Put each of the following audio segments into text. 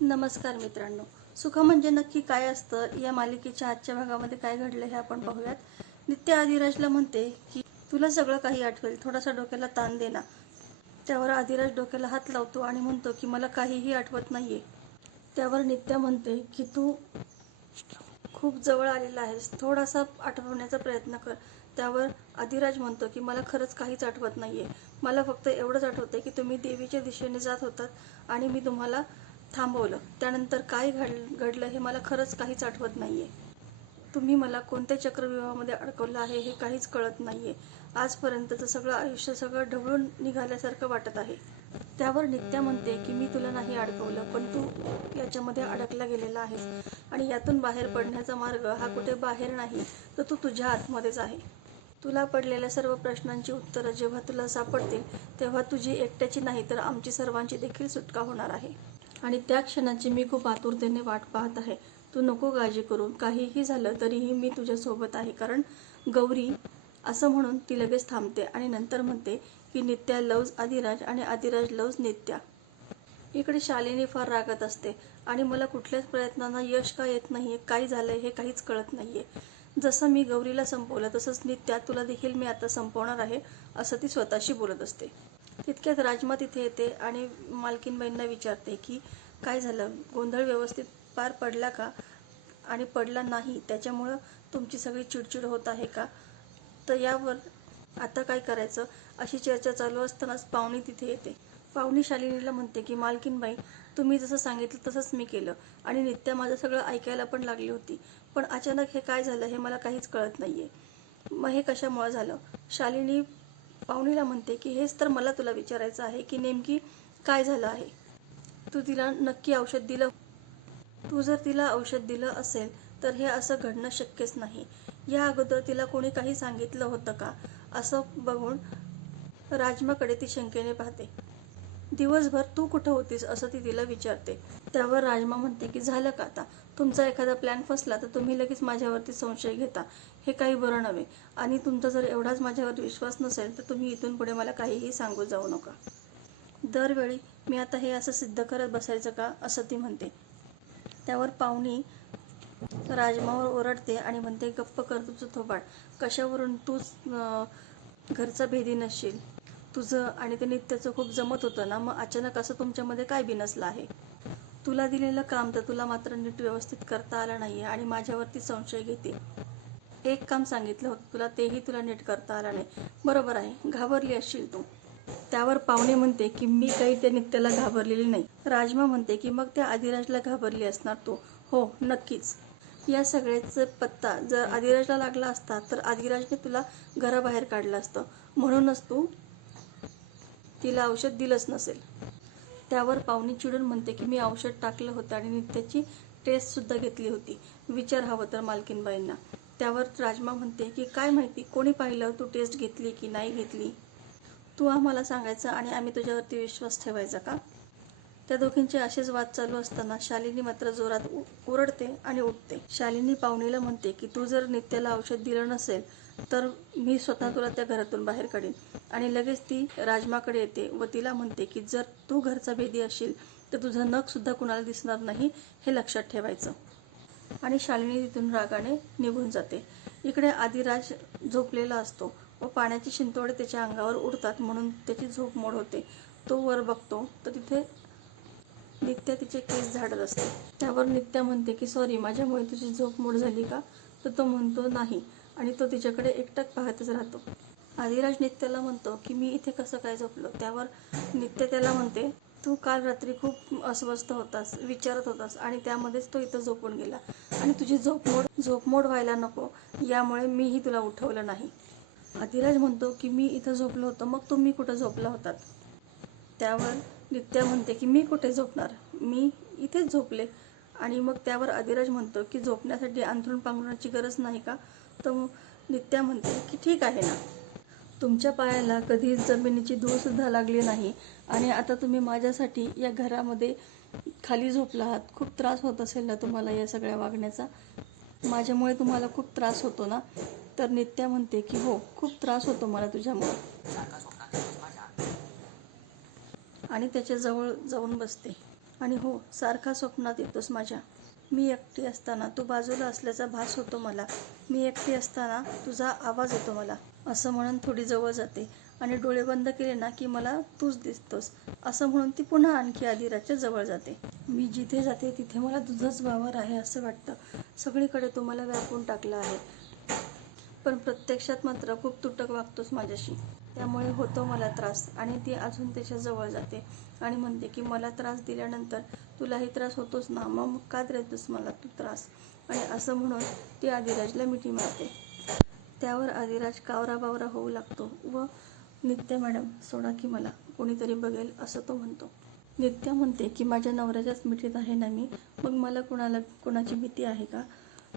नमस्कार मित्रांनो, सुख म्हणजे नक्की काय असतं या मालिकेच्या आजच्या भागामध्ये काय घडलं हे आपण पाहूयात. नित्या आदिराजला म्हणते की तुला सगळं काही आठवेल, थोडासा डोक्याला ताण दे ना. त्यावर आदिराज डोक्याला हात लावतो आणि म्हणतो की मला काहीही आठवत नाहीये. त्यावर नित्या म्हणते की तू खूप जवळ आलेला आहेस, थोडासा आठवण्याचा प्रयत्न कर. त्यावर आदिराज म्हणतो की मला खरंच काहीच आठवत नाहीये. मला फक्त एवढंच आठवतंय की तुम्ही देवीच्या दिशेने जात होतात आणि मी तुम्हाला थांबवलं. त्यानंतर काय घडलं हे मला खरंच काहीच आठवत नाहीये. तुम्ही मला कोणत्या चक्रव्यूहामध्ये अडकवलं आहे हे काहीच कळत नाहीये. आजपर्यंतचं सगळं आयुष्य सगळं ढवळून निघाल्यासारखं वाटत आहे. त्यावर नित्या म्हणते की मी तुला नाही अडकवलं, पण तू याच्यामध्ये अडकला गेलेला आहेस आणि यातून बाहेर पडण्याचा मार्ग हा कुठे बाहेर नाही, तर तू तुझ्या आतमध्येच आहे. तुला पडलेल्या सर्व प्रश्नांची उत्तरं जेव्हा तुला सापडतील तेव्हा तुझी एकट्याची नाही तर आमची सर्वांची देखील सुटका होणार आहे. आणि त्या क्षणाची मी खूप आतुरतेने वाट पाहत आहे. तू नको काळजी करू, काहीही झालं तरीही मी तुझ्यासोबत आहे. कारण गौरी, असं म्हणून ती लगेच थांबते आणि नंतर म्हणते की नित्या लव्ज आदिराज आणि आदिराज लव्ज नित्या. इकडे शालिनी फार रागत असते आणि मला कुठल्याच प्रयत्नांना यश का येत नाहीये, काय झालंय हे काहीच कळत नाहीये. जसं मी गौरीला संपवलं तसंच नित्या तुला देखील मी आता संपवणार आहे, असं ती स्वतःशी बोलत असते. तितक्यात राजमा तिथे येते आणि मालकीनबाईंना विचारते की काय झालं, गोंधळ व्यवस्थित पार पडला का, आणि पडला नाही त्याच्यामुळं तुमची सगळी चिडचिड होत आहे का, तर यावर आता काय करायचं अशी चर्चा चालू असतानाच पाहुणी तिथे येते. पाहुणी शालिनीला म्हणते की मालकीनबाई, तुम्ही जसं सांगितलं तसंच मी केलं आणि नित्या माझं सगळं ऐकायला पण लागली होती, पण अचानक हे काय झालं हे मला काहीच कळत नाहीये. मग हे कशामुळे झालं. शालिनी पाहुणीला म्हणते की हेच तर मला तुला विचारायचं आहे की नेमकी काय झालं आहे. तू तिला नक्की औषध दिलं. तू जर तिला औषध दिलं असेल तर हे असं घडणं शक्यच नाही. या अगोदर तिला कोणी काही सांगितलं होतं का, असं बघून राजमाकडे ती शंकेने पाहते. दिवसभर तू कुठं होतीस असं ती तिला विचारते. त्यावर राजमा म्हणते की झालं का आता, तुमचा एखादा प्लॅन फसला तर तुम्ही लगेच माझ्यावरती संशय घेता, हे काही बरं नव्हे. आणि तुमचा जर एवढाच माझ्यावर विश्वास नसेल तर तुम्ही इथून पुढे मला काहीही सांगू जाऊ नका. दरवेळी मी आता हे असं सिद्ध करत बसायचं का, असं ती म्हणते. त्यावर पाहुणी राजमावर ओरडते आणि म्हणते गप्प कर तुझं थोबाड. कशावरून तूच घरचा भेदी नसशील. तुझं आणि ते नित्याचं खूप जमत होतं ना, मग अचानक असं तुमच्यामध्ये काय बिनसलं आहे. तुला दिलेलं काम तर तुला मात्र नीट व्यवस्थित करता आलं नाहीये आणि माझ्यावरती संशय घेते. एक काम सांगितलं होतं तुला, तेही तुला नीट करता आलं नाही. बरोबर आहे, घाबरली असशील तू. त्यावर पाहुणे म्हणते की मी काही त्या नित्याला घाबरलेली नाही. राजमा म्हणते की मग त्या आदिराजला घाबरली असणार तू. हो नक्कीच. या सगळ्याचा पत्ता जर आदिराजला लागला असता तर आदिराजने तुला घराबाहेर काढलं असतं, म्हणूनच तू तिला औषध दिलंच नसेल. त्यावर पाहुणी चिडून म्हणते की मी औषध टाकलं होतं आणि नित्याची टेस्ट सुद्धा घेतली होती, विचार हवं तर मालकीनबाईंना. त्यावर राजमा म्हणते की काय माहिती कोणी पाहिलं तू टेस्ट घेतली की नाही घेतली. तू आम्हाला सांगायचं आणि आम्ही तुझ्यावरती विश्वास ठेवायचा का. त्या दोघींचे असेच वाद चालू असताना शालिनी मात्र जोरात ओरडते आणि उठते. शालिनी पाहुणीला म्हणते की तू जर नित्याला औषध दिलं नसेल तर मी स्वतः तुला त्या घरातून बाहेर काढीन. आणि लगेच ती राजमाकडे येते व तिला म्हणते की जर तू घरचा भेदी असशील तर तुझं नख सुद्धा कुणाला दिसणार नाही, हे लक्षात ठेवायचं. आणि शालिनी तिथून रागाने निघून जाते. इकडे आदिराज झोपलेला असतो व पाण्याची शिंतोडे त्याच्या अंगावर उडतात म्हणून त्याची झोप मोड होते. तो वर बघतो तर तिथे नित्या तिचे केस झाडत असते. त्यावर नित्या म्हणते की सॉरी, माझ्यामुळे तुझी झोप मोड झाली का, तर तो म्हणतो नाही आणि तो तिच्याकडे एकटक पाहतच राहतो. आदिराज नित्याला म्हणतो की मी इथे कसं काय झोपलो. त्यावर नित्या त्याला म्हणते तू काल रात्री खूप अस्वस्थ होतास, विचारत होतास आणि त्यामध्येच तो इथं झोपून गेला आणि तुझी झोप मोड व्हायला नको यामुळे मीही तुला उठवलं नाही. आदिराज म्हणतो की मी इथं झोपलो होतो, मग तुम्ही कुठं झोपला होतात. त्यावर नित्या म्हणते की मी कुठे झोपणार, मी इथेच झोपले. आणि मग त्यावर आदिराज म्हणतो की झोपण्यासाठी अंथरूण पांघरुणाची गरज नाही का. तर नित्या म्हणते की ठीक आहे ना, तुमच्या पायाला कधी जमिनीची धूळसुद्धा लागली नाही आणि आता तुम्ही माझ्यासाठी या घरामध्ये खाली झोपला आहात. खूप त्रास होत असेल ना तुम्हाला या सगळ्या वागण्याचा, माझ्यामुळे तुम्हाला खूप त्रास होतो ना. तर नित्या म्हणते की हो, खूप त्रास होतो मला तुझ्यामुळे, आणि त्याच्याजवळ जाऊन बसते. आणि हो, सारखा स्वप्नात येतोस माझ्या. मी एकटी असताना तू बाजूला असल्याचा भास होतो मला. मी एकटी असताना तुझा आवाज येतो मला. असं म्हणून थोडी जवळ जाते आणि डोळे बंद केले ना की मला तूच दिसतोस. असं म्हणून ती पुन्हा आणखी आदिराजच्या जवळ जाते. मी जिथे जाते तिथे मला तुझंच वावर आहे असं वाटतं. सगळीकडे तू मला व्यापून टाकलं आहे. पण प्रत्यक्षात मात्र खूप तुटक वागतोस माझ्याशी. त्यामुळे होतो मला त्रास. आणि ती अजून त्याच्या जवळ जाते आणि म्हणते की मला त्रास दिल्यानंतर तुलाही त्रास होतोच ना, मग का देतोस मला तू त्रास. आणि असं म्हणून ती आदिराजला मिठी मारते. त्यावर आदिराज कावराबावरा होऊ लागतो व नित्या मॅडम सोडा की मला, कोणीतरी बघेल असं तो म्हणतो. नित्या म्हणते की माझ्या नवऱ्याच्याच मिठीत आहे ना मी, मग मला कोणाची भीती आहे का.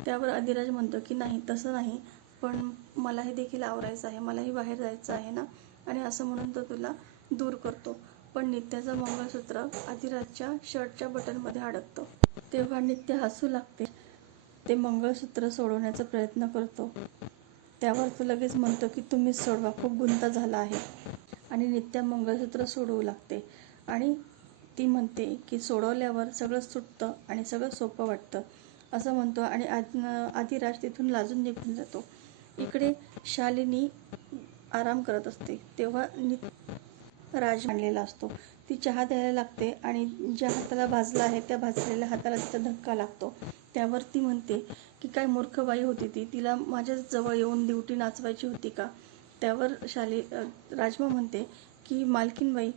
त्यावर आदिराज म्हणतो की नाही तसं नाही, पण मलाही देखील आवरायचं आहे, मलाही बाहेर जायचं आहे ना. आणि असं म्हणून तो तुला दूर करतो. पण नित्याचं मंगळसूत्र आदिराजच्या शर्टच्या बटनमध्ये अडकतं. तेव्हा नित्या हसू लागते. ते मंगळसूत्र सोडवण्याचा प्रयत्न करतो. त्यावर तो लगेच म्हणतो की तुम्हीच सोडवा, खूप गुंता झाला आहे. आणि नित्या मंगळसूत्र सोडवू लागते आणि ती म्हणते की सोडवल्यावर सगळं सुटतं आणि सगळं सोपं वाटतं असं म्हणतो. आणि आदिराज तिथून लाजून निघून जातो. इकडे शालिनी आराम करत असते. तेव्हा राज मांडलेला असतो. ती चहा द्यायला लागते आणि ज्या हाताला भाजला आहे त्या भाजलेल्या हाताला तिचा धक्का लागतो. त्यावर ती म्हणते की काय मूर्ख बाई होती ती, तिला माझ्याच जवळ येऊन ड्युटी नाचवायची होती का. त्यावर राजमा म्हणते की मालकीनबाई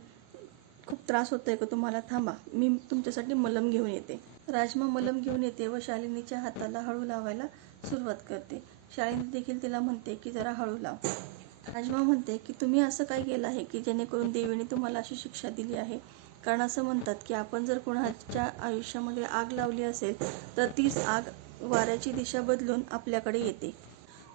खूप त्रास होतोय का तुम्हाला, थांबा मी तुमच्यासाठी मलम घेऊन येते. राजमा मलम घेऊन येते व शालिनीच्या हाताला हळू लावायला सुरुवात करते. शालिनी देखील तिला म्हणते की जरा हळू लाव. राजमा म्हणते की तुम्ही असं काय केलं आहे की जेणेकरून देवीने तुम्हाला अशी शिक्षा दिली आहे. कारण असं म्हणतात की आपण जर कोणाच्या आयुष्यामध्ये आग लावली असेल तर तीच आग वाऱ्याची दिशा बदलून आपल्याकडे येते.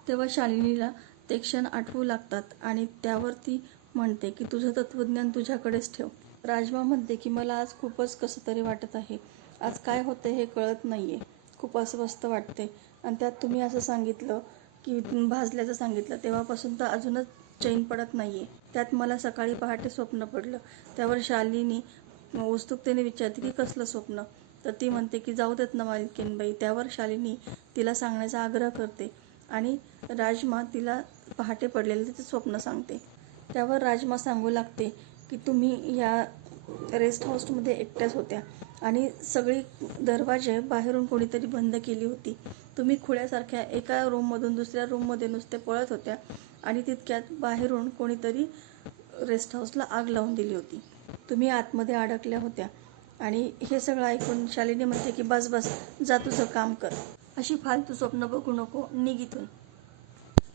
तेव्हा शालिनीला ते क्षण आठवू लागतात आणि त्यावर ती म्हणते की तुझं तत्त्वज्ञान तुझ्याकडेच ठेव. राजमा म्हणते की मला आज खूपच कसं तरी वाटत आहे. आज काय होतं हे कळत नाहीये, खूप अस्वस्थ वाटते. आणि त्यात तुम्ही असं सांगितलं की भाजल्याचं सांगितलं, तेव्हापासून तर अजूनच चैन पडत नाहीये. त्यात मला सकाळी पहाटे स्वप्न पडलं. त्यावर शालिनी उत्सुकतेने विचारते की कसलं स्वप्न. तर ती म्हणते की जाऊ देत ना मालकीनबाई. त्यावर शालिनी तिला सांगण्याचा आग्रह करते आणि राजमा तिला पहाटे पडलेलं तिचं स्वप्न सांगते. त्यावर राजमा सांगू लागते की तुम्ही या रेस्ट हाऊसमध्ये एकट्याच होत्या आणि सगळी दरवाजे बाहेरून कोणीतरी बंद केली होती. तुम्ही खुळ्यासारख्या एका रूममधून दुसऱ्या रूममध्ये नुसते पळत होत्या आणि तितक्यात बाहेरून कोणीतरी रेस्ट हाऊसला आग लावून दिली होती. तुम्ही आतमध्ये अडकल्या होत्या. आणि हे सगळं ऐकून शालिनी म्हणते की बस बस, जा तुझं काम कर, अशी फालतू स्वप्न बघू नको, निघ इथून.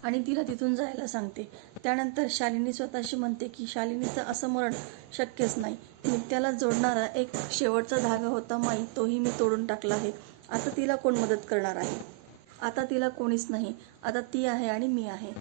आणि तिला तिथून जायला सांगते. त्यानंतर शालिनी स्वतःशी म्हणते की शालिनीचं असं मरण शक्यच नाही. नित्याला जोडणारा एक शेवटचा धागा होता माई, तोही मी तोडून टाकला आहे. आता तिला कोण मदत करणार आहे. आता तिला कोणीच नाही. आता ती आहे आणि मी आहे.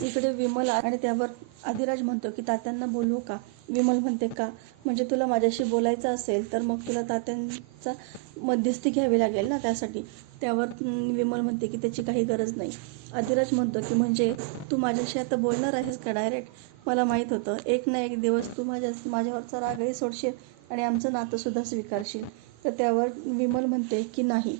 इकडे विमल आणि त्यावर आदिराज म्हणतो की तात्यांना बोलवू का. विमल म्हणते का, म्हणजे तुला माझ्याशी बोलायचं असेल तर मग तुला तात्यांचा मध्यस्थी घ्यावी लागेल ना त्यासाठी. त्यावर विमल म्हणते की त्याची काही गरज नाही. आदिराज म्हणतो की म्हणजे तू माझ्याशी आता बोलणार आहेस का डायरेक्ट. मला माहीत होतं एक ना एक दिवस तू माझ्यावरचा रागही सोडशील आणि आमचं नातंसुद्धा स्वीकारशील. तर त्यावर विमल म्हणते की नाही.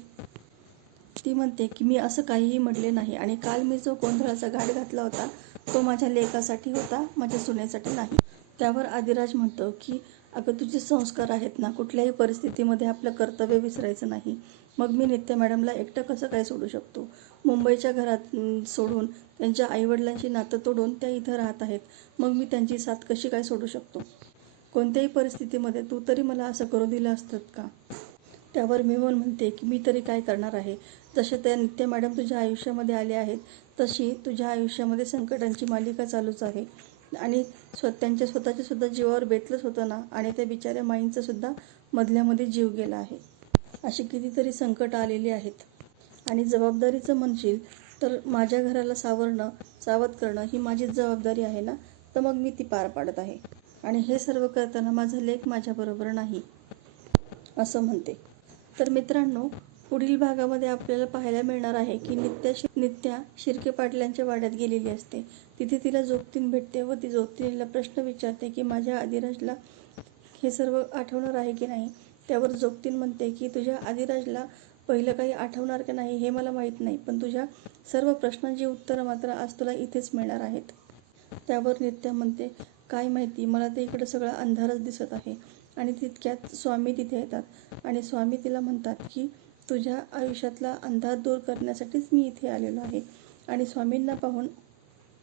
ती म्हणते की मी असं काहीही म्हटले नाही आणि काल मी जो गोंधळाचा घाट घातला होता तो माझ्या लेकासाठी होता, माझ्या सुनेसाठी नाही. त्यावर आदिराज म्हणतो की अगं तुझे संस्कार आहेत ना, कुठल्याही परिस्थितीमध्ये आपलं कर्तव्य विसरायचं नाही. मग मी नित्या मॅडमला एकटं कसं काय सोडू शकतो. मुंबईच्या घरात सोडून त्यांच्या आईवडिलांची नातं तोडून त्या इथं राहत आहेत. मग मी त्यांची साथ कशी काय सोडू शकतो. कोणत्याही परिस्थितीमध्ये तू तरी मला असं करू दिलं असतं का. त्यावर विमल म्हणते की मी तरी काय करणार आहे. जसे त्या नित्या मॅडम तुझ्या आयुष्यामध्ये आल्या आहेत तशी तुझ्या आयुष्यामध्ये संकटांची मालिका चालूच आहे. आणि त्यांच्या स्वतःच्या सुद्धा जीवावर बेतलंच होतं ना. आणि त्या बिचाऱ्या माईंचा सुद्धा मधल्यामध्ये जीव गेला आहे. अशी कितीतरी संकट आलेली आहेत. आणि जबाबदारीचं म्हणशील तर माझ्या घराला सावध करणं ही माझीच जबाबदारी आहे ना. तर मग मी ती पार पाडत आहे. आणि हे सर्व करताना माझा लेक माझ्याबरोबर नाही असं म्हणते. तर मित्रांनो, पुढील भागामध्ये आपल्याला पाहायला मिळणार आहे की नित्या शिर्के पाटलांच्या वाड्यात गेलेली असते. तिथे तिला जोगतीन भेटते व ती जोगतीनीला प्रश्न विचारते की माझ्या आदिराजला हे सर्व आठवणार आहे की नाही. त्यावर जोगतीन म्हणते की तुझ्या आदिराजला पहिलं काही आठवणार की नाही हे मला माहीत नाही, पण तुझ्या सर्व प्रश्नांची उत्तरं मात्र आज तुला इथेच मिळणार आहेत. त्यावर नित्या म्हणते, काय माहिती, मला तर इकडं सगळा अंधारच दिसत आहे. आणि तितक्यात स्वामी तिथे येतात आणि स्वामी तिला म्हणतात की तुझ्या आयुष्यातला अंधार दूर करण्यासाठीच मी इथे आलेलो आहे. आणि स्वामींना पाहून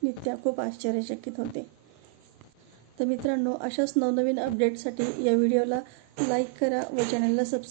नित्या खूप आश्चर्यचकित होते. तर मित्रांनो, अशाच नवनवीन अपडेटसाठी या व्हिडिओला लाईक करा व चॅनलला सबस्क्राईब